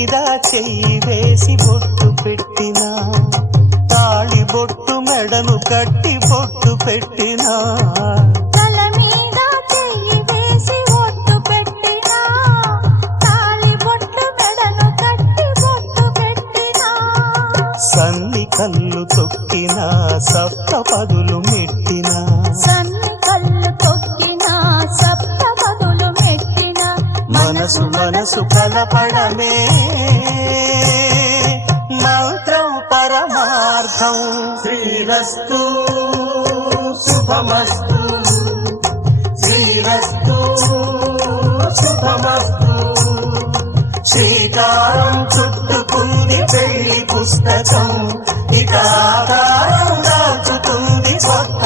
మీద చెయ్యి వేసి బొట్టు పెట్టినా, తాళి బొట్టు మెడను కట్టి బొట్టు పెట్టినా, తల మీద చెయ్యి వేసి బొట్టు పెట్టినా, తాళి బొట్టు మెడను కట్టి బొట్టు పెట్టినా, సన్ని కళ్ళు తొక్కినా సప్త పదులు మెట్టినా, సన్ని కళ్ళు తొక్కినా సప్త పదులు మెట్టినా, మనసు మనసు కలపడమే మంత్రం పరమార్థం. శ్రీరస్తు శుభమస్తు, శ్రీరస్తు శుభమస్తు. శ్రీకారం చుట్టుకుంది పెళ్లి పుస్తకం, ఇక ఆకారం దాచుతుంది స్వర్గ